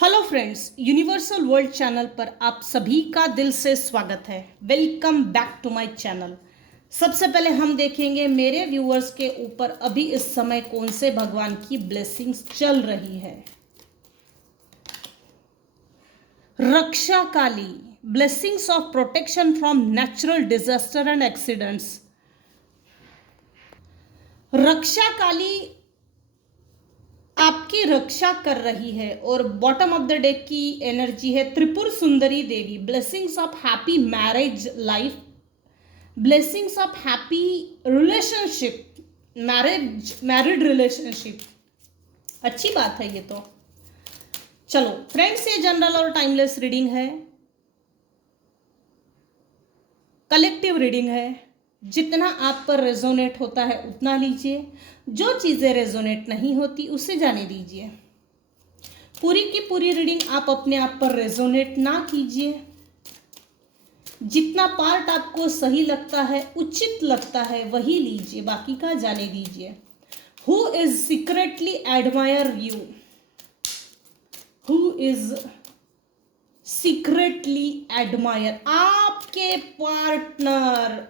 Hello friends, universal world channel पर आप सभी का दिल से स्वागत है। Welcome back to my channel. सबसे पहले हम देखेंगे मेरे व्यूअर्स के ऊपर अभी इस समय कौन से भगवान की ब्लेसिंग्स चल रही है। Raksha Kali, blessings of protection from natural disaster and accidents. Raksha Kali आपकी रक्षा कर रही है और बॉटम ऑफ द डेक की एनर्जी है Tripur Sundari Devi. Blessings of happy marriage life, blessings of happy relationship, married relationship. अच्छी बात है ये तो। चलो फ्रेंड्स, ये जनरल और टाइमलेस रीडिंग है, कलेक्टिव रीडिंग है। जितना आप पर रेजोनेट होता है उतना लीजिए, जो चीज़ें रेजोनेट नहीं होती उसे जाने दीजिए। पूरी की पूरी रीडिंग आप अपने आप पर रेजोनेट ना कीजिए। जितना पार्ट आपको सही लगता है, उचित लगता है, वही लीजिए, बाकी का जाने दीजिए। Who is secretly admire you? Who is secretly admire? आपके पार्टनर।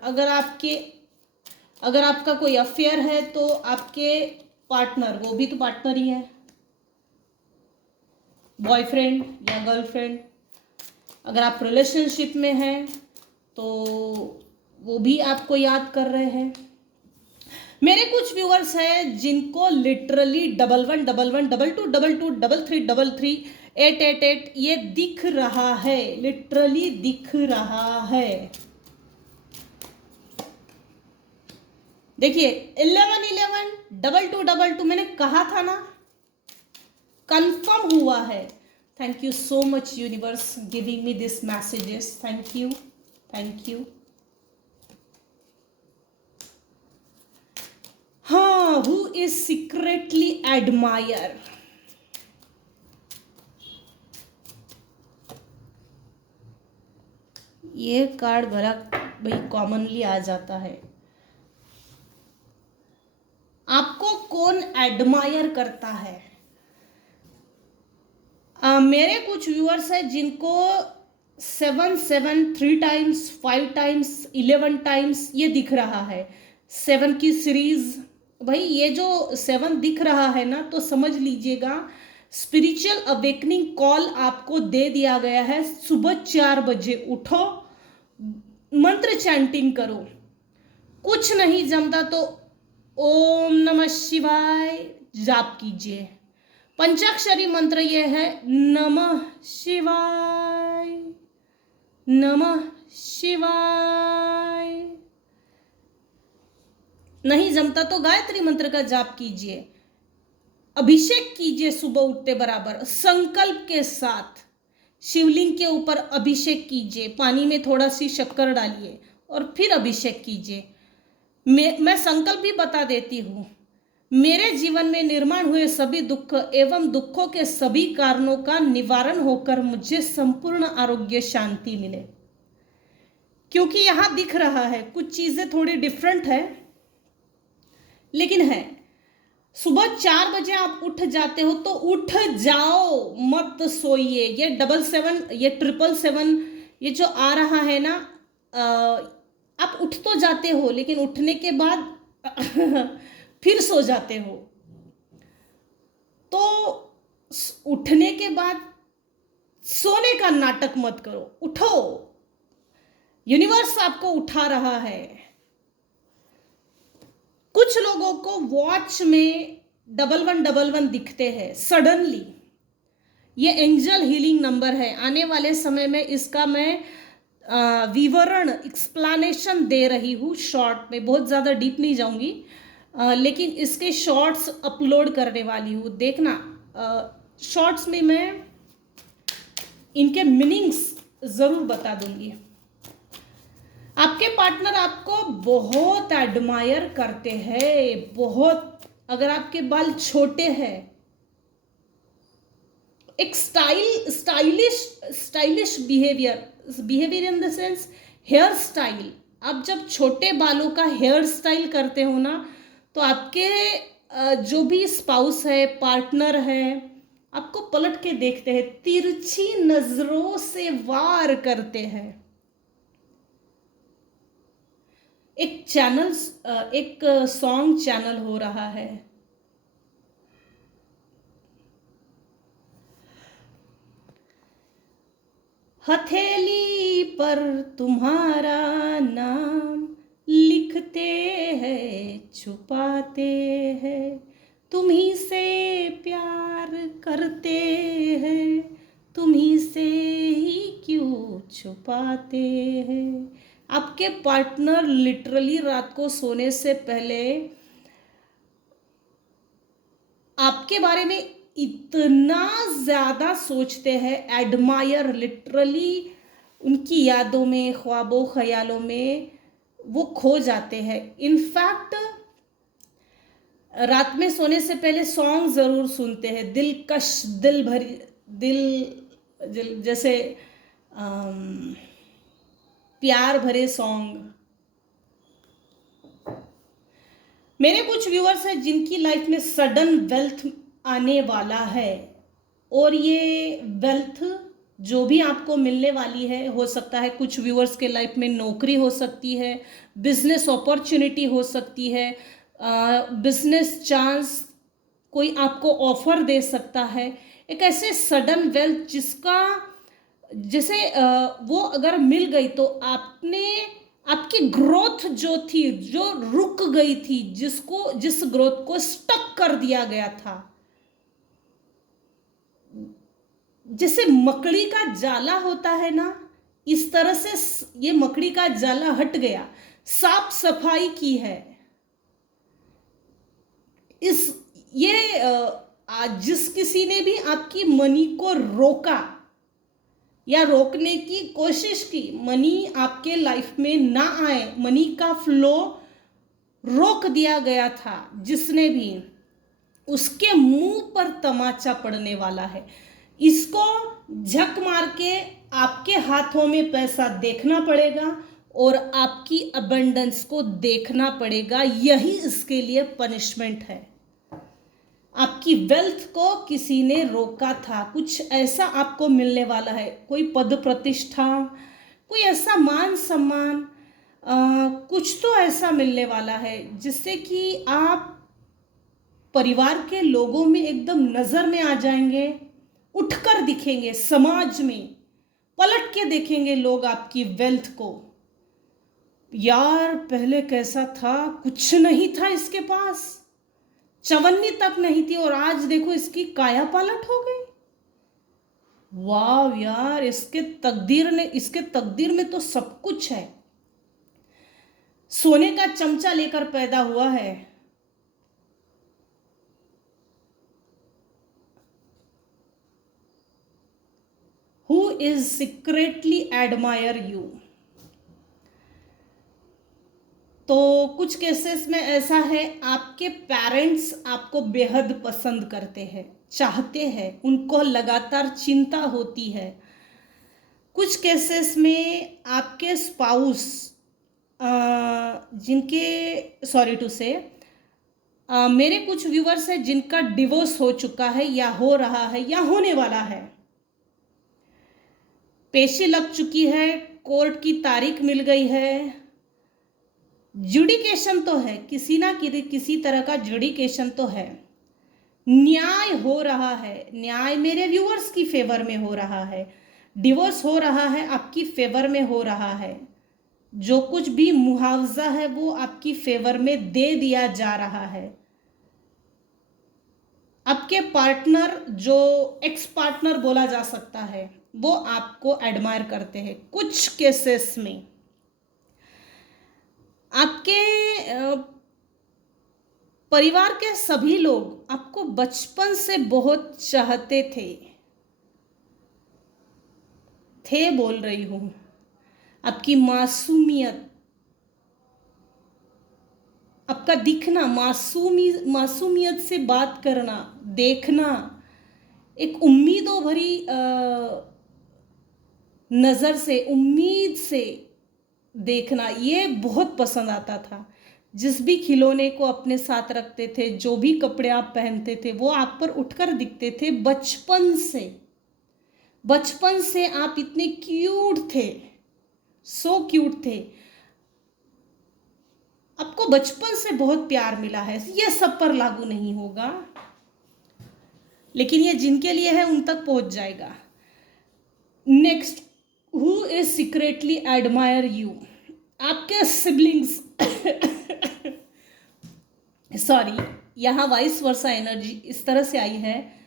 अगर आपका कोई अफेयर है तो आपके पार्टनर, वो भी तो पार्टनर ही है, बॉयफ्रेंड या गर्लफ्रेंड। अगर आप रिलेशनशिप में हैं तो वो भी आपको याद कर रहे हैं। मेरे कुछ व्यूअर्स हैं जिनको लिटरली 1111 2222 3333 888 ये दिख रहा है, लिटरली दिख रहा है। देखिए 1111 2222 मैंने कहा था ना, कंफर्म हुआ है। Thank you so much universe giving me this messages. Thank you, thank you. हाँ, हु इज सीक्रेटली एडमायर? ये कार्ड बड़ा भाई कॉमनली आ जाता है। आपको कौन एडमायर करता है? मेरे कुछ व्यूअर्स हैं जिनको 7 7 3 टाइम्स, 5 टाइम्स, 11 टाइम्स ये दिख रहा है। 7 की सीरीज। भाई ये जो 7 दिख रहा है ना, तो समझ लीजिएगा स्पिरिचुअल अवेकनिंग कॉल आपको दे दिया गया है। सुबह 4 बजे उठो, मंत्र चैंटिंग करो। कुछ नहीं जमता तो ओम नमः शिवाय जाप कीजिए। पंचाक्षरी मंत्र ये है, नमः शिवाय, नमः शिवाय। नहीं जमता तो गायत्री मंत्र का जाप कीजिए। अभिषेक कीजिए सुबह उठते बराबर, संकल्प के साथ शिवलिंग के ऊपर अभिषेक कीजिए। पानी में थोड़ा सी शक्कर डालिए और फिर अभिषेक कीजिए। मैं संकल्प भी बता देती हूँ। मेरे जीवन में निर्माण हुए सभी दुख एवं दुखों के सभी कारणों का निवारण होकर मुझे संपूर्ण आरोग्य शांति मिले। क्योंकि यहाँ दिख रहा है कुछ चीजें थोड़ी डिफरेंट है, लेकिन है। सुबह 4 बजे आप उठ जाते हो तो उठ जाओ, मत सोइए। ये 77, ये 777, ये जो आ रहा है ना, आप उठ तो जाते हो लेकिन उठने के बाद फिर सो जाते हो। तो उठने के बाद सोने का नाटक मत करो, उठो। यूनिवर्स आपको उठा रहा है। कुछ लोगों को वॉच में 1111 दिखते हैं सडनली। ये एंजल हीलिंग नंबर है। आने वाले समय में इसका मैं विवरण, एक्सप्लेनेशन दे रही हूँ शॉर्ट में, बहुत ज़्यादा डीप नहीं जाऊंगी, लेकिन इसके शॉर्ट्स अपलोड करने वाली हूँ। देखना, शॉर्ट्स में मैं इनके मीनिंग्स ज़रूर बता दूंगी। आपके पार्टनर आपको बहुत एडमायर करते हैं, बहुत। अगर आपके बाल छोटे हैं, एक stylish behaviour in the sense hair style. आप जब छोटे बालों का हेयर स्टाइल करते हो ना, तो आपके जो भी स्पाउस है, पार्टनर है, आपको पलट के देखते हैं, तिरछी नजरों से वार करते हैं। एक सॉन्ग चैनल हो रहा है, हथेली पर तुम्हारा नाम लिखते हैं, छुपाते हैं, तुम्ही से प्यार करते हैं, तुम्ही से ही क्यों छुपाते हैं। आपके पार्टनर लिटरली रात को सोने से पहले आपके बारे में इतना ज़्यादा सोचते हैं, एडमायर, लिटरली उनकी यादों में, ख्वाबों ख्यालों में वो खो जाते हैं। इनफैक्ट रात में सोने से पहले सॉन्ग ज़रूर सुनते हैं, दिलकश, दिल भरी, जैसे प्यार भरे सॉन्ग। मेरे कुछ व्यूअर्स हैं जिनकी लाइफ में सडन वेल्थ आने वाला है, और ये वेल्थ जो भी आपको मिलने वाली है, हो सकता है कुछ व्यूअर्स के लाइफ में नौकरी हो सकती है, बिजनेस अपॉर्चुनिटी हो सकती है, बिजनेस चांस कोई आपको ऑफर दे सकता है। एक ऐसे सडन वेल्थ जिसका जैसे वो अगर मिल गई तो आपकी ग्रोथ जो थी, जो रुक गई थी, जिस ग्रोथ को स्टक कर दिया गया था, जैसे मकड़ी का जाला होता है ना, इस तरह से ये मकड़ी का जाला हट गया, साफ सफाई की है। आज जिस किसी ने भी आपकी मनी को रोका या रोकने की कोशिश की, मनी आपके लाइफ में ना आए, मनी का फ्लो रोक दिया गया था, जिसने भी, उसके मुंह पर तमाचा पड़ने वाला है। इसको झक मार के आपके हाथों में पैसा देखना पड़ेगा और आपकी अबंडेंस को देखना पड़ेगा। यही इसके लिए पनिशमेंट है। आपकी वेल्थ को किसी ने रोका था, कुछ ऐसा आपको मिलने वाला है, कोई पद प्रतिष्ठा, कोई ऐसा मान सम्मान, कुछ तो ऐसा मिलने वाला है जिससे कि आप परिवार के लोगों में एकदम नज़र में आ जाएंगे, उठकर दिखेंगे, समाज में पलट के देखेंगे लोग आपकी वेल्थ को। यार पहले कैसा था, कुछ नहीं था इसके पास, चवन्नी तक नहीं थी, और आज देखो इसकी काया पलट हो गई। वाह यार, इसके तकदीर में तो सब कुछ है। सोने का चमचा लेकर पैदा हुआ है। Who is secretly admire you? तो कुछ केसेस में ऐसा है, आपके पेरेंट्स आपको बेहद पसंद करते हैं, चाहते हैं, उनको लगातार चिंता होती है। कुछ केसेस में आपके स्पाउस, सॉरी टू से, मेरे कुछ व्यूवर्स हैं जिनका डिवोर्स हो चुका है या हो रहा है या होने वाला है, पेशी लग चुकी है, कोर्ट की तारीख मिल गई है, जुडिकेशन तो है, किसी ना किसी तरह का जुडिकेशन तो है, न्याय हो रहा है, न्याय मेरे व्यूअर्स की फेवर में हो रहा है, डिवोर्स हो रहा है, आपकी फेवर में हो रहा है, जो कुछ भी मुआवजा है वो आपकी फेवर में दे दिया जा रहा है। आपके पार्टनर, जो एक्स पार्टनर बोला जा सकता है, वो आपको एडमायर करते हैं। कुछ केसेस में आपके परिवार के सभी लोग आपको बचपन से बहुत चाहते थे बोल रही हूं। आपकी मासूमियत, आपका दिखना, मासूमियत से बात करना, देखना, एक उम्मीदों भरी नज़र से, उम्मीद से देखना, ये बहुत पसंद आता था। जिस भी खिलौने को अपने साथ रखते थे, जो भी कपड़े आप पहनते थे, वो आप पर उठकर दिखते थे बचपन से। बचपन से आप इतने क्यूट थे, सो क्यूट थे। आपको बचपन से बहुत प्यार मिला है। ये सब पर लागू नहीं होगा, लेकिन ये जिनके लिए है उन तक पहुंच जाएगा। Next, who is secretly admire you? आपके सिबलिंग्स सॉरी, यहाँ वाइस वर्सा एनर्जी इस तरह से आई है।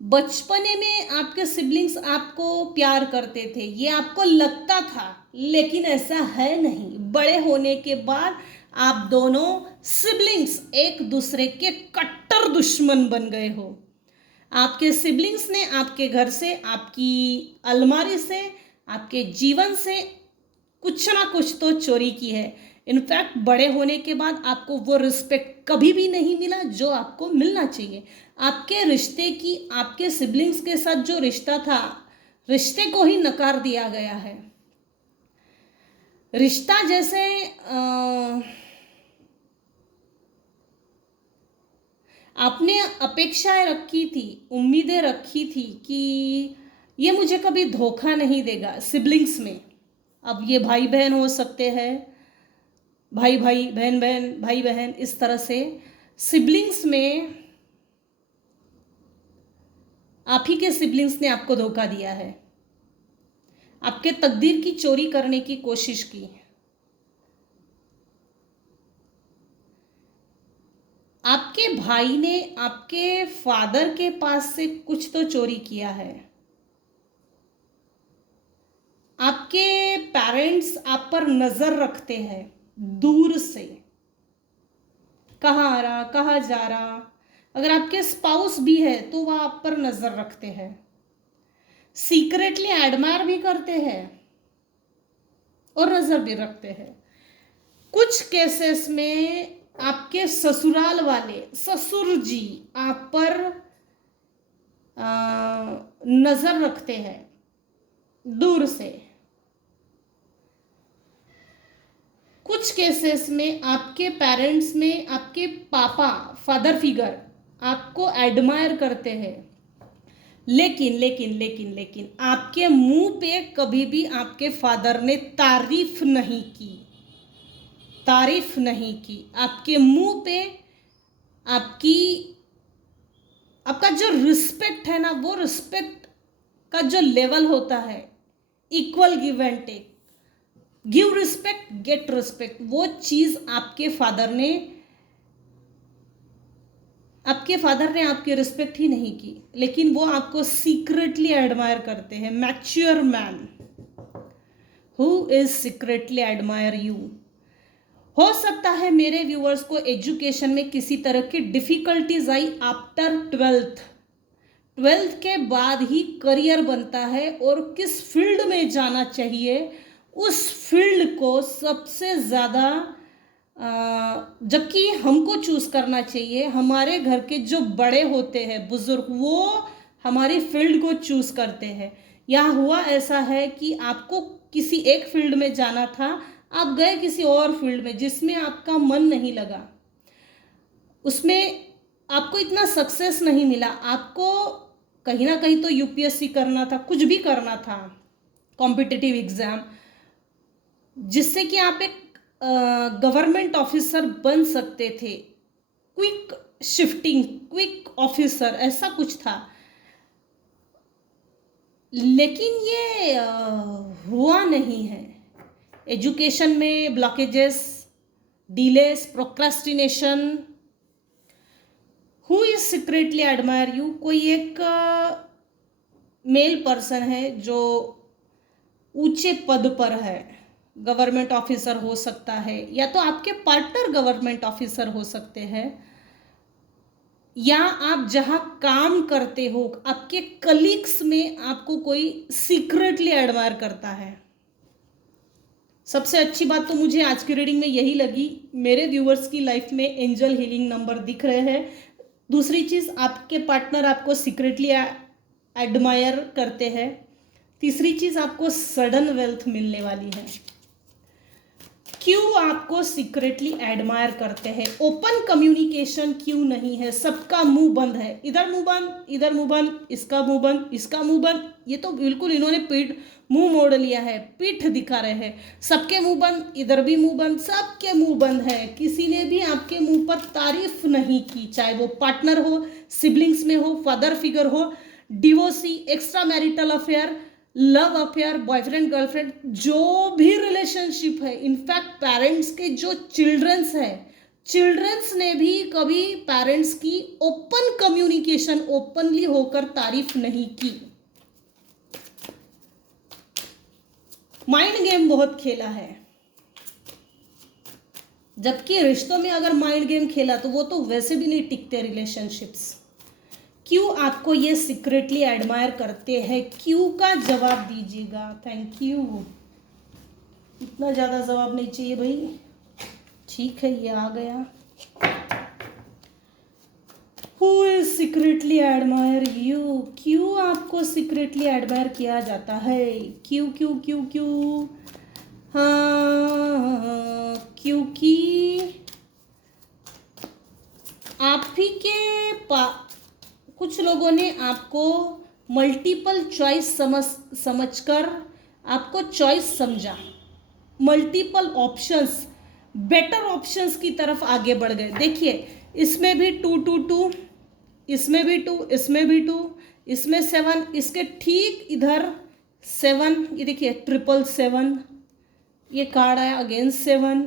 बचपने में आपके सिबलिंग्स आपको प्यार करते थे, ये आपको लगता था, लेकिन ऐसा है नहीं। बड़े होने के बाद आप दोनों सिबलिंग्स एक दूसरे के कट्टर दुश्मन बन गए हो। आपके सिबलिंग्स ने आपके घर से, आपकी अलमारी से, आपके जीवन से कुछ ना कुछ तो चोरी की है। इनफैक्ट बड़े होने के बाद आपको वो रिस्पेक्ट कभी भी नहीं मिला जो आपको मिलना चाहिए। आपके रिश्ते की, आपके सिबलिंग्स के साथ जो रिश्ता था, रिश्ते को ही नकार दिया गया है। रिश्ता जैसे आपने अपेक्षाएं रखी थी, उम्मीदें रखी थी कि ये मुझे कभी धोखा नहीं देगा। सिबलिंग्स में अब ये भाई बहन हो सकते हैं, भाई भाई, बहन बहन, भाई बहन, इस तरह से सिबलिंग्स में आप ही के सिबलिंग्स ने आपको धोखा दिया है, आपके तकदीर की चोरी करने की कोशिश की। आपके भाई ने आपके फादर के पास से कुछ तो चोरी किया है। आपके पेरेंट्स आप पर नजर रखते हैं दूर से, कहाँ आ रहा, कहाँ जा रहा। अगर आपके स्पाउस भी है तो वह आप पर नजर रखते हैं, सीक्रेटली एडमायर भी करते हैं और नजर भी रखते हैं। कुछ केसेस में आपके ससुराल वाले, ससुर जी आप पर नजर रखते हैं दूर से। कुछ केसेस में आपके पेरेंट्स में आपके पापा, फादर फिगर आपको एडमायर करते हैं, लेकिन लेकिन लेकिन लेकिन आपके मुंह पे कभी भी आपके फादर ने तारीफ नहीं की, तारीफ नहीं की। आपके मुंह पे आपका जो रिस्पेक्ट है ना, वो रिस्पेक्ट का जो लेवल होता है, equal give and take, give respect get respect, वो चीज आपके फादर ने आपकी रिस्पेक्ट ही नहीं की, लेकिन वो आपको सीक्रेटली एडमायर करते हैं। Mature man who is secretly admire you. हो सकता है मेरे व्यूअर्स को एजुकेशन में किसी तरह की डिफिकल्टीज आई आफ्टर 12th के बाद ही करियर बनता है, और किस फील्ड में जाना चाहिए उस फील्ड को सबसे ज़्यादा, जबकि हमको चूज करना चाहिए, हमारे घर के जो बड़े होते हैं, बुजुर्ग, वो हमारी फील्ड को चूज करते हैं। यहाँ हुआ ऐसा है कि आपको किसी एक फील्ड में जाना था, आप गए किसी और फील्ड में जिसमें आपका मन नहीं लगा, उसमें आपको इतना सक्सेस नहीं मिला। आपको कहीं ना कहीं तो यूपीएससी करना था, कुछ भी करना था, कॉम्पिटिटिव एग्जाम, जिससे कि आप एक गवर्नमेंट ऑफिसर बन सकते थे, क्विक शिफ्टिंग, क्विक ऑफिसर, ऐसा कुछ था। लेकिन ये हुआ नहीं है। एजुकेशन में blockages, delays, procrastination. Who is secretly admire you? कोई एक मेल पर्सन है जो ऊंचे पद पर है, गवर्नमेंट ऑफिसर हो सकता है, या तो आपके पार्टनर गवर्नमेंट ऑफिसर हो सकते हैं, या आप जहां काम करते हो, आपके कलीग्स में आपको कोई सीक्रेटली एडमायर करता है। सबसे अच्छी बात तो मुझे आज की रीडिंग में यही लगी, मेरे व्यूअर्स की लाइफ में एंजल हीलिंग नंबर दिख रहे हैं। दूसरी चीज़, आपके पार्टनर आपको सीक्रेटली एडमायर करते हैं। तीसरी चीज़, आपको सडन वेल्थ मिलने वाली है। क्यों आपको सीक्रेटली एडमायर करते हैं? ओपन कम्युनिकेशन क्यों नहीं है? सबका मुंह बंद है, इधर मुंह बंद, इधर मुंह बंद, इसका मुंह बंद, इसका मुंह बंद। ये तो बिल्कुल इन्होंने पीठ मुंह मोड़ लिया है, पीठ दिखा रहे हैं। सबके मुंह बंद, इधर भी मुंह बंद, सबके मुंह बंद है। किसी ने भी आपके मुंह पर तारीफ नहीं की, चाहे वो पार्टनर हो, सिबलिंग्स में हो, फादर फिगर हो, divorcee, extra marital affair, love affair, boyfriend girlfriend, जो भी रिलेशनशिप है, इनफैक्ट पेरेंट्स के जो चिल्ड्रंस है, चिल्ड्रंस ने भी कभी पेरेंट्स की ओपन कम्युनिकेशन, ओपनली होकर तारीफ नहीं की। माइंड गेम बहुत खेला है, जबकि रिश्तों में अगर माइंड गेम खेला तो वो तो वैसे भी नहीं टिकते रिलेशनशिप्स। क्यों आपको ये सीक्रेटली एडमायर करते हैं? क्यों का जवाब दीजिएगा। Thank you. इतना ज़्यादा जवाब नहीं चाहिए भाई, ठीक है, ये आ गया। Who is secretly admire you? क्यों आपको सीक्रेटली एडमायर किया जाता है? क्यों क्यों क्यों क्यों? हाँ, क्योंकि आप ही के कुछ लोगों ने आपको मल्टीपल चॉइस समझकर आपको चॉइस समझा, मल्टीपल ऑप्शंस, बेटर ऑप्शंस की तरफ आगे बढ़ गए। देखिए, इसमें भी 2 2 2, इसमें भी 2, इसमें भी 2, इसमें 7, इसके ठीक इधर 7, ये देखिए 777, ये कार्ड आया अगेन 7।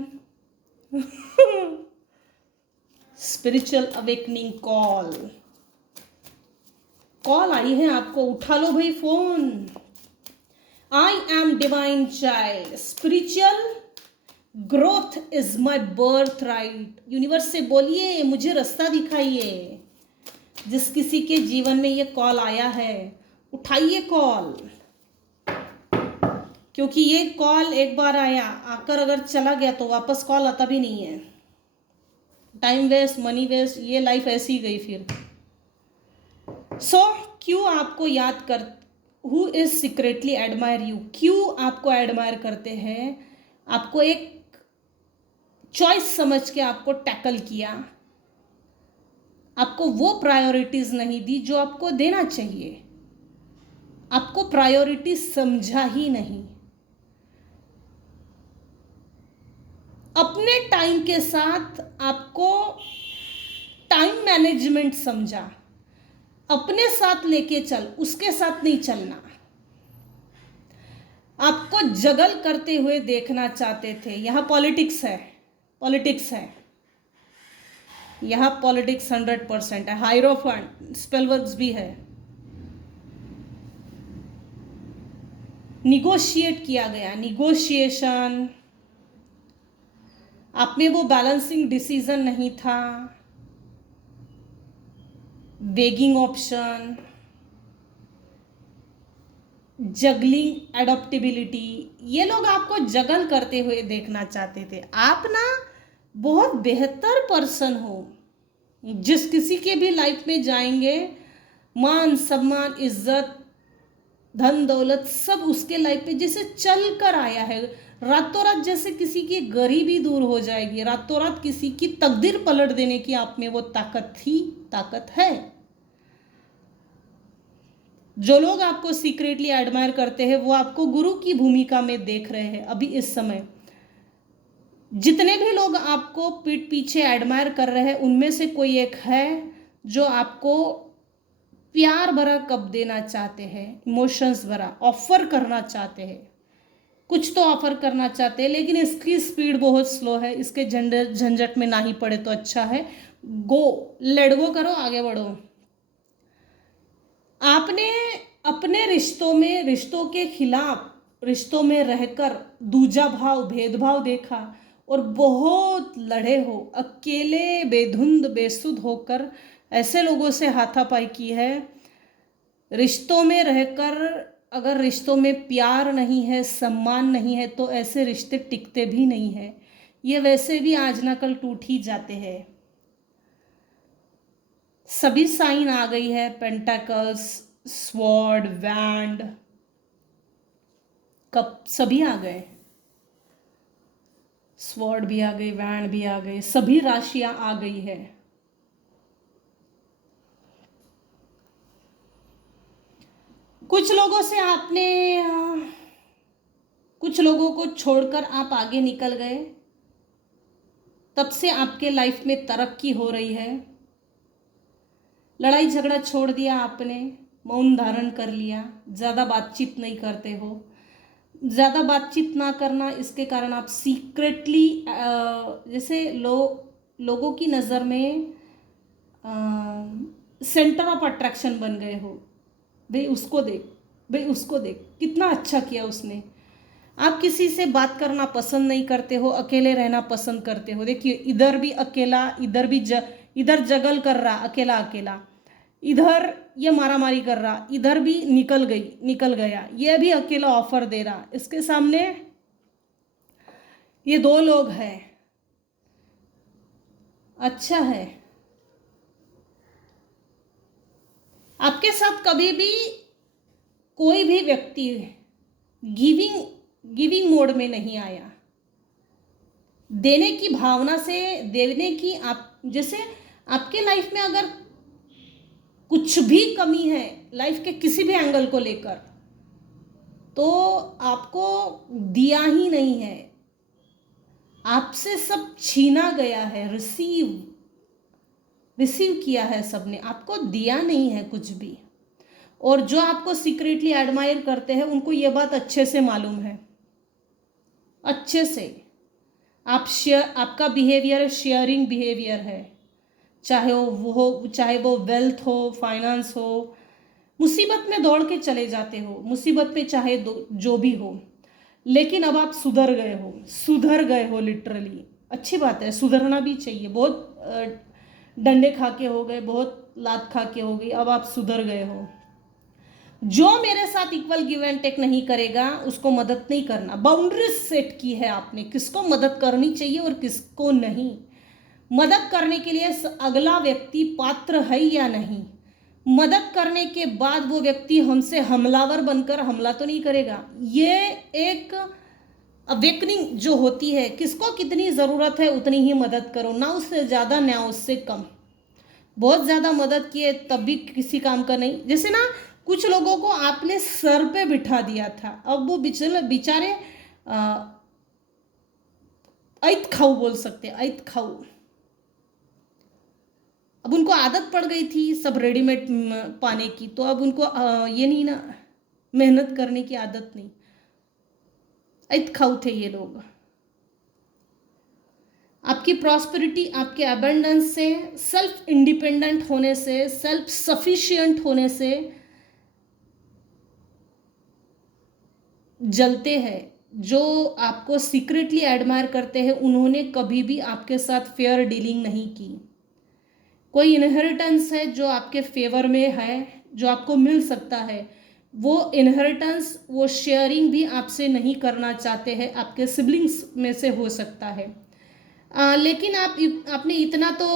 स्पिरिचुअल अवेकनिंग कॉल आई है आपको, उठा लो भाई phone. I am divine child, spiritual growth is my birth right. Universe से बोलिए, मुझे रास्ता दिखाइए। जिस किसी के जीवन में ये कॉल आया है, उठाइए कॉल, क्योंकि ये कॉल एक बार आया, आकर अगर चला गया तो वापस कॉल आता भी नहीं है। टाइम वेस्ट, मनी वेस्ट, ये लाइफ ऐसी गई फिर। क्यों आपको याद कर, who is secretly admire you? क्यों आपको एडमायर करते हैं? आपको एक चॉइस समझ के आपको टैकल किया, आपको वो प्रायोरिटीज नहीं दी जो आपको देना चाहिए, आपको प्रायोरिटी समझा ही नहीं। अपने टाइम के साथ आपको टाइम मैनेजमेंट समझा, अपने साथ लेके चल, उसके साथ नहीं चलना। आपको जगल करते हुए देखना चाहते थे। यहाँ पॉलिटिक्स है, पॉलिटिक्स है, यहाँ पॉलिटिक्स 100% है। हायरोफेंट स्पेलवर्क्स भी है, निगोशिएट किया गया, निगोशिएशन। आप में वो बैलेंसिंग डिसीजन नहीं था, बेगिंग ऑप्शन, जगलिंग, एडॉप्टेबिलिटी। ये लोग आपको जगल करते हुए देखना चाहते थे। आप ना बहुत बेहतर पर्सन हो, जिस किसी के भी लाइफ में जाएंगे, मान सम्मान, इज्जत, धन दौलत सब उसके लाइफ में जैसे चल कर आया है। रातों रात जैसे किसी की गरीबी दूर हो जाएगी, रातों रात किसी की तकदीर पलट देने की आप में वो ताकत थी, ताकत है। जो लोग आपको सीक्रेटली एडमायर करते हैं वो आपको गुरु की भूमिका में देख रहे हैं अभी इस समय। जितने भी लोग आपको पीठ पीछे एडमायर कर रहे हैं, उनमें से कोई एक है जो आपको प्यार भरा कप देना चाहते हैं, इमोशंस भरा ऑफर करना चाहते हैं। कुछ तो ऑफर करना चाहते हैं, लेकिन इसकी स्पीड बहुत स्लो है। इसके झंझट में ना ही पड़े तो अच्छा है। गो, लेट गो करो, आगे बढ़ो। आपने अपने रिश्तों में, रिश्तों के खिलाफ, रिश्तों में रहकर दूजा भाव, भेदभाव देखा और बहुत लड़े हो, अकेले बेधुंद बेसुध होकर ऐसे लोगों से हाथापाई की है। रिश्तों में रहकर अगर रिश्तों में प्यार नहीं है, सम्मान नहीं है, तो ऐसे रिश्ते टिकते भी नहीं हैं। ये वैसे भी आज ना कल टूट ही जाते हैं। सभी साइन आ गई है, पेंटाकल्स, स्वॉर्ड, वैंड, कप, सभी आ गए। स्वॉर्ड भी आ गई, वैंड भी आ गए, सभी राशियां आ गई है। कुछ लोगों से आपने कुछ लोगों को छोड़कर आप आगे निकल गए, तब से आपके लाइफ में तरक्की हो रही है। लड़ाई झगड़ा छोड़ दिया आपने, मौन धारण कर लिया, ज़्यादा बातचीत नहीं करते हो। ज़्यादा बातचीत ना करना, इसके कारण आप सीक्रेटली जैसे लोगों की नज़र में सेंटर ऑफ अट्रैक्शन बन गए हो। भाई उसको देख, भाई उसको देख, कितना अच्छा किया उसने। आप किसी से बात करना पसंद नहीं करते हो, अकेले रहना पसंद करते हो। देखिए इधर भी अकेला, इधर भी इधर जगल कर रहा अकेला अकेला, इधर ये मारामारी कर रहा, इधर भी निकल गया, ये भी अकेला ऑफर दे रहा। इसके सामने ये दो लोग हैं। अच्छा है, आपके साथ कभी भी कोई भी व्यक्ति गिविंग मोड में नहीं आया। देने की भावना से, देने की, आप जैसे आपके लाइफ में अगर कुछ भी कमी है लाइफ के किसी भी एंगल को लेकर, तो आपको दिया ही नहीं है, आपसे सब छीना गया है, रिसीव किया है सबने, आपको दिया नहीं है कुछ भी। और जो आपको सीक्रेटली एडमायर करते हैं उनको ये बात अच्छे से मालूम है, अच्छे से। आपका बिहेवियर शेयरिंग बिहेवियर है, चाहे वो वेल्थ हो, फाइनेंस हो। मुसीबत में दौड़ के चले जाते हो, मुसीबत में चाहे जो भी हो, लेकिन अब आप सुधर गए हो लिटरली। अच्छी बात है, सुधरना भी चाहिए। बहुत डंडे खा के हो गए, बहुत लात खा के हो गई, अब आप सुधर गए हो। जो मेरे साथ इक्वल गिव एंड टेक नहीं करेगा उसको मदद नहीं करना। बाउंड्रीज सेट की है आपने, किसको मदद करनी चाहिए और किसको नहीं। मदद करने के लिए अगला व्यक्ति पात्र है या नहीं, मदद करने के बाद वो व्यक्ति हमसे हमलावर बनकर हमला तो नहीं करेगा। ये एक अवेकनिंग जो होती है, किसको कितनी ज़रूरत है उतनी ही मदद करो, ना उससे ज़्यादा ना उससे कम। बहुत ज़्यादा मदद किए तब भी किसी काम का नहीं। जैसे ना कुछ लोगों को आपने सर पे बिठा दिया था, अब वो बेचारे ऐत खाऊ बोल सकते, ऐत खाऊ। अब उनको आदत पड़ गई थी सब रेडीमेड पाने की, तो अब उनको ये नहीं ना, मेहनत करने की आदत नहीं। ऐत खाऊ थे ये लोग। आपकी प्रॉस्पेरिटी, आपके अबंडेंस से, सेल्फ इंडिपेंडेंट होने से, सेल्फ सफिशिएंट होने से जलते हैं। जो आपको सीक्रेटली एडमायर करते हैं उन्होंने कभी भी आपके साथ फेयर डीलिंग नहीं की। कोई इनहेरिटेंस है जो आपके फेवर में है, जो आपको मिल सकता है, वो इनहेरिटेंस, वो शेयरिंग भी आपसे नहीं करना चाहते हैं, आपके सिबलिंग्स में से हो सकता है। लेकिन आपने इतना तो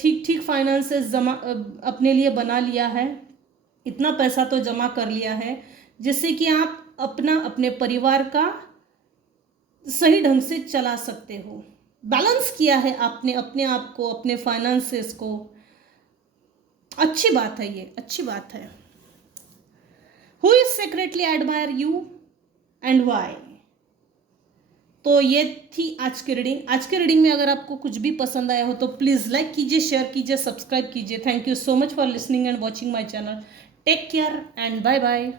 ठीक फाइनेंसेस जमा अपने लिए बना लिया है, इतना पैसा तो जमा कर लिया है जिससे कि आप अपने परिवार का सही ढंग से चला सकते हो। बैलेंस किया है आपने अपने आप को, अपने फाइनेंसेस को। अच्छी बात है, ये अच्छी बात है। Who is secretly admire you and why? तो ये थी आज की रीडिंग। आज की रीडिंग में अगर आपको कुछ भी पसंद आया हो तो प्लीज़ लाइक कीजिए, शेयर कीजिए, सब्सक्राइब कीजिए। Thank you so much for listening and watching my channel. Take care and bye bye.